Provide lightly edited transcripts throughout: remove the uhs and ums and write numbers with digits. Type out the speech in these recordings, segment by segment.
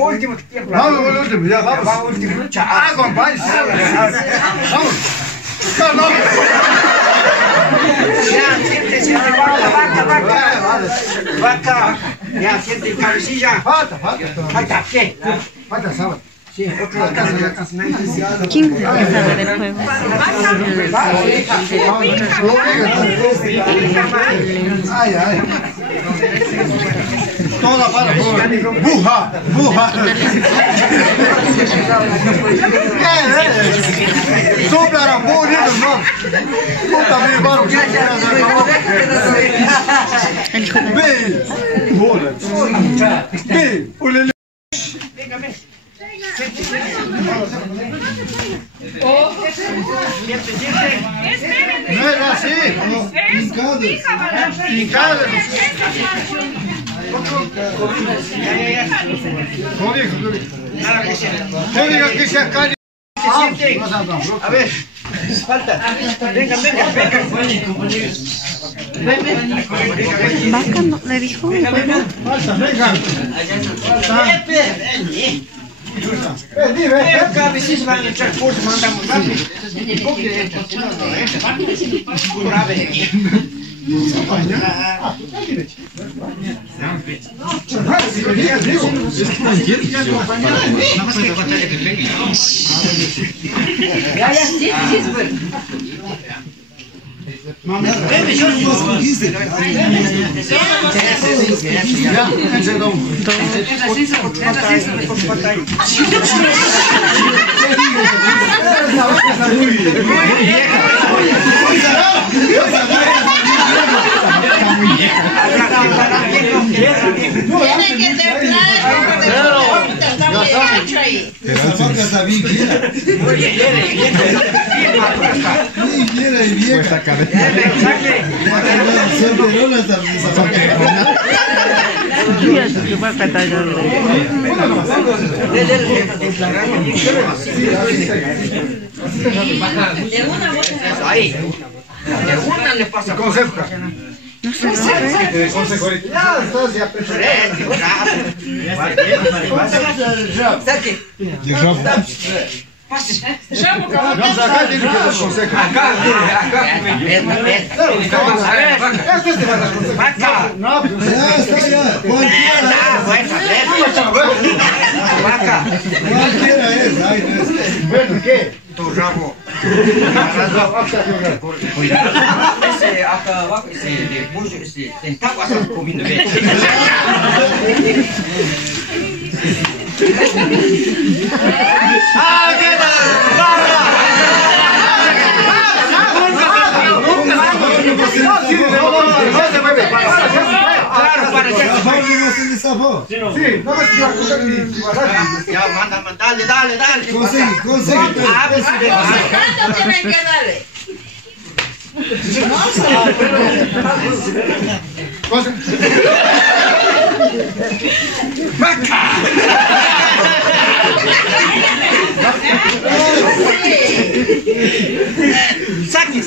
Último tiempo. Vamos, último, ya vamos. Vamos, último. Água, mais. Vamos. Vaca. Ya, siente cabecilla. Falta. Falta, ¿qué? Falta, sábado. Sí, ¿Quién estaba del juego? Ay. Toda para burra. Dobra a boa, irmão. Puta bem, vamos. Bem, olha. Não era assim? Em casa. Comigo que se acalhe. A ver, falta. Venga. Vaca no, le dijo. Falta, venga. Cabecillas van a echar curso, mandamos rápido. Tiene que templar. Ahí. Una le pasa. Consejo. No sé si es. Consejo. Ya estás ya Vamos acá, tiene que dar consejo. Acá. Vaca. No, Vaca. Cualquiera es. Bueno, ¿qué? Tu rabo. Cuidado. Ese acá abajo, ese de pollo, ese tentado está comiendo bien. Sí, no me quiero acusar ni ya, manda, dale. Consigue. ¿Cuánto tienen que darle? Saque.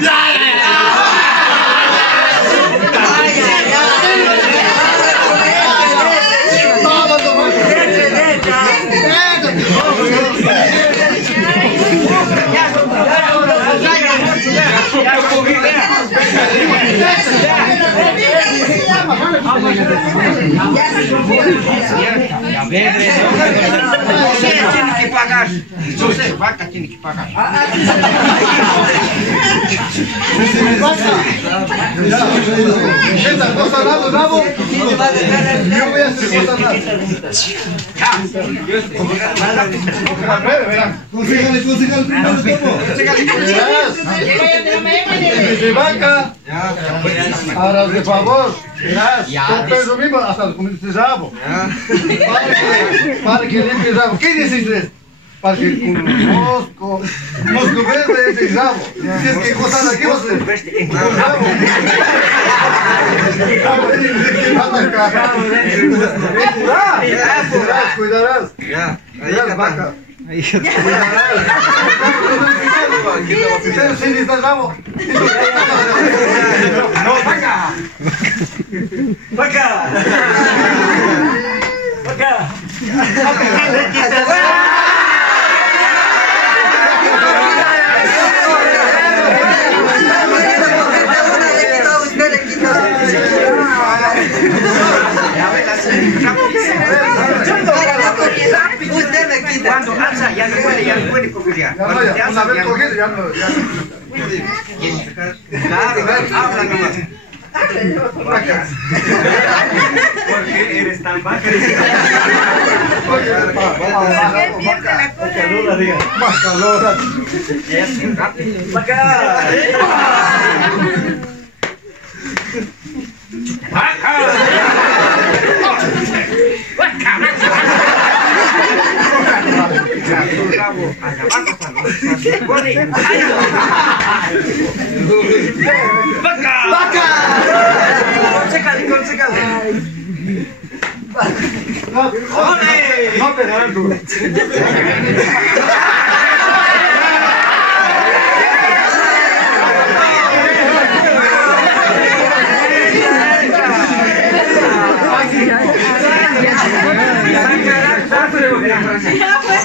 Dale. Tiene que pagar. Yo sé, vaca tiene que pagar. Estas cosas al lado, yo voy a hacer cosas al lado. Consígale de vaca, ahora de favor, con peso mismo hasta el rabo, para que limpie el rabo. ¿Qué dices usted? Para que con mosco verde ese rabo. Si es que cosas aquí va a ser. Con rabo. Cuidarás. Cuidarás, vaca. Sí, está el rabo. No, vaca. Vaca. Vaca. Usted me quita. Cuando alza ya no puede coger ya. Una vez cogido ya no. Claro, habla nomás. ¿Por qué eres tan vaca? Más calor. ¡Vaca! ¡Vaca! ¡Consígale! No pegar tú.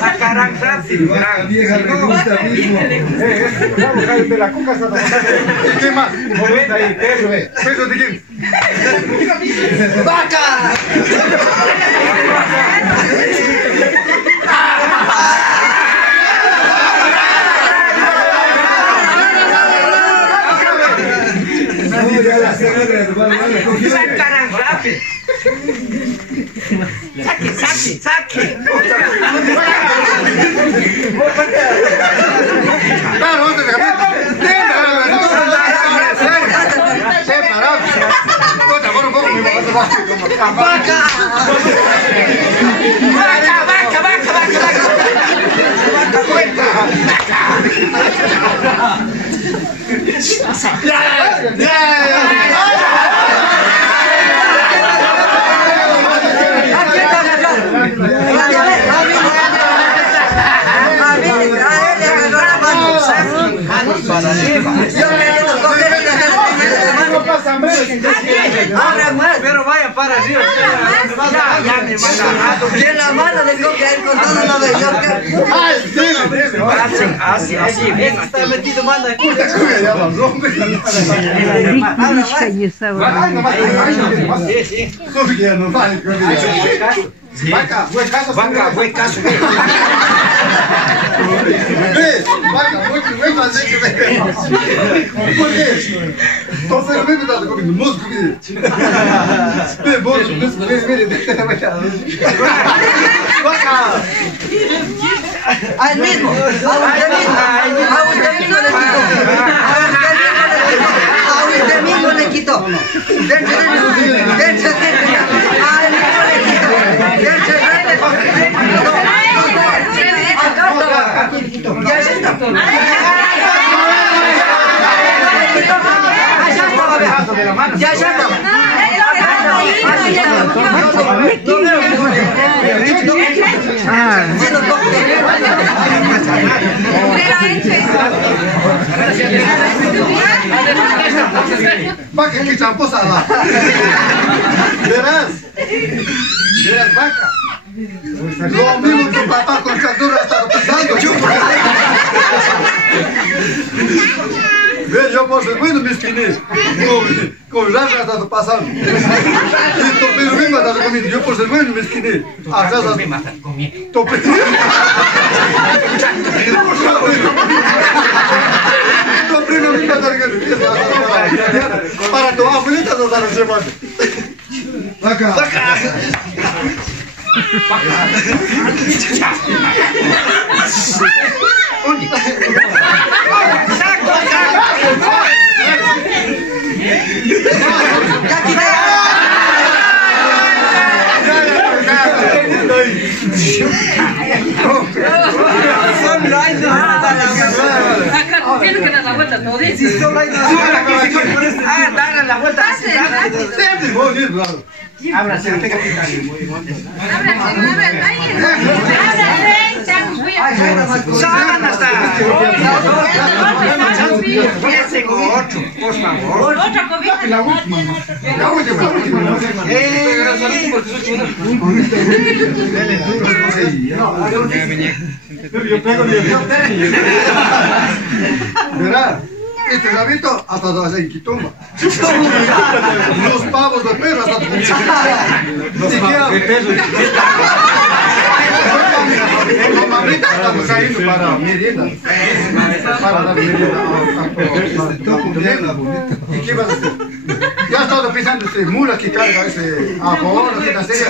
Sacarán rápido. Vieja le gusta mismo. De la cuca está tomando. ¿Qué más? Ahí, peso de quién. ¡Vaca! Sacarán rápido. Saque. Claro, antes de Pero vaya para arriba. Ya me manda. De la mano le coge a él con toda Nueva York. Así, bien. Está metido manda de puta. Vaca, huecazo. Vaca, huecazo. Vaca, ¿por qué? Entonces no me estás comiendo musgo, mire. Vaca. Al mismo. A usted mismo le quito. Ya está. Vaca, que tramposa. Verás, vaca. Lo mismo que papá con candura estaba pisando, chupo. Ve, yo por ser bueno, mis quines. Con rasga estás pasando. Pero mismo estás comiendo. Yo por ser bueno me esquiné. Acá estás comiendo. Tope. Tu primo me está cargando. Para tu abuelita nos están llevando. Vaca. Otra cobija. La última. Yo pego verá, este rabito hasta se en Quitumba. Los pavos de perro hasta los mamitas estamos cayendo para merienda. Para dar merienda ¿Y qué vas a hacer? Ya he estado pensando este mula que carga ese abón, esta serie.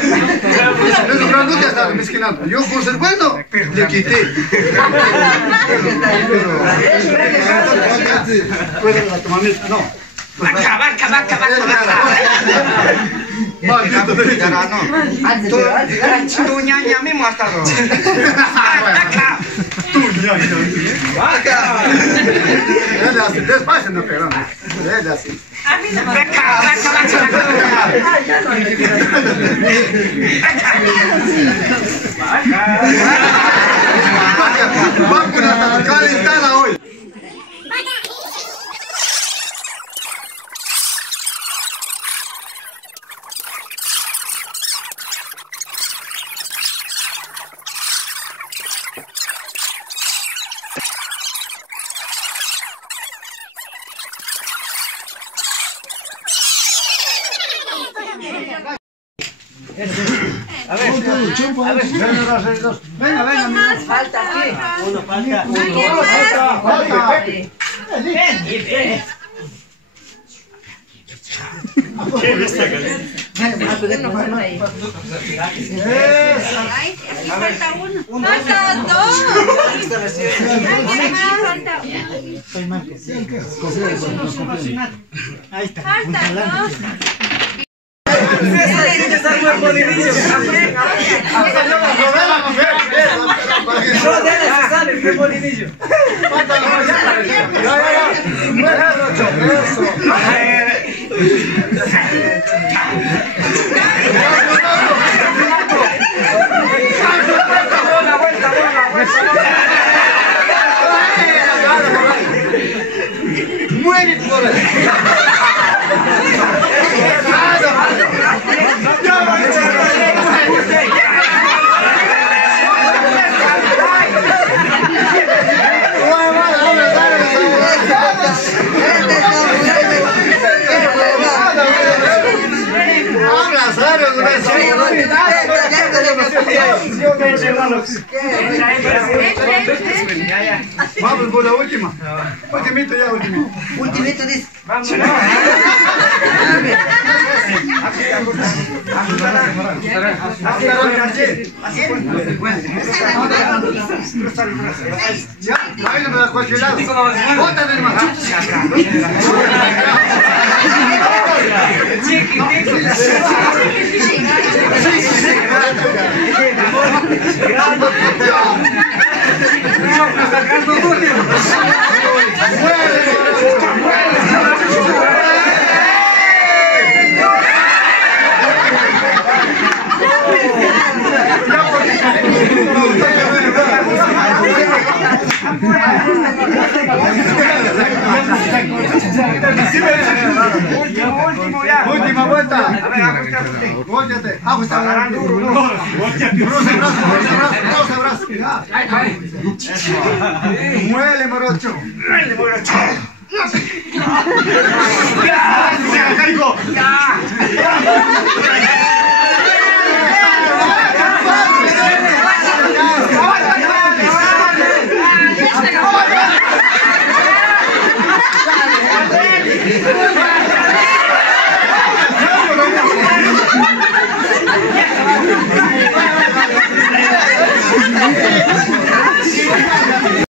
Los grandotes están mezquinando. Yo por ser bueno, le quité. Puede la mamita, no. Vaca. Maldito de Tu ñaña mismo ha estado. tu ñaña. Vaca. Él hace despacio, no pero. Él hace. Vacuna calentada hoy. A ver, venga. Falta aquí. Uno falta. Falta dos. Ahí está. Falta dos. Muere por ahí. Vamos por la última. Ultimito ya, ultimito. Ultimito dice. Vamos. Ya, ahí no me da cualquier lado. Bota del macho. Última vuelta. Volteate. Ajusta. Muele, morocho. amigo.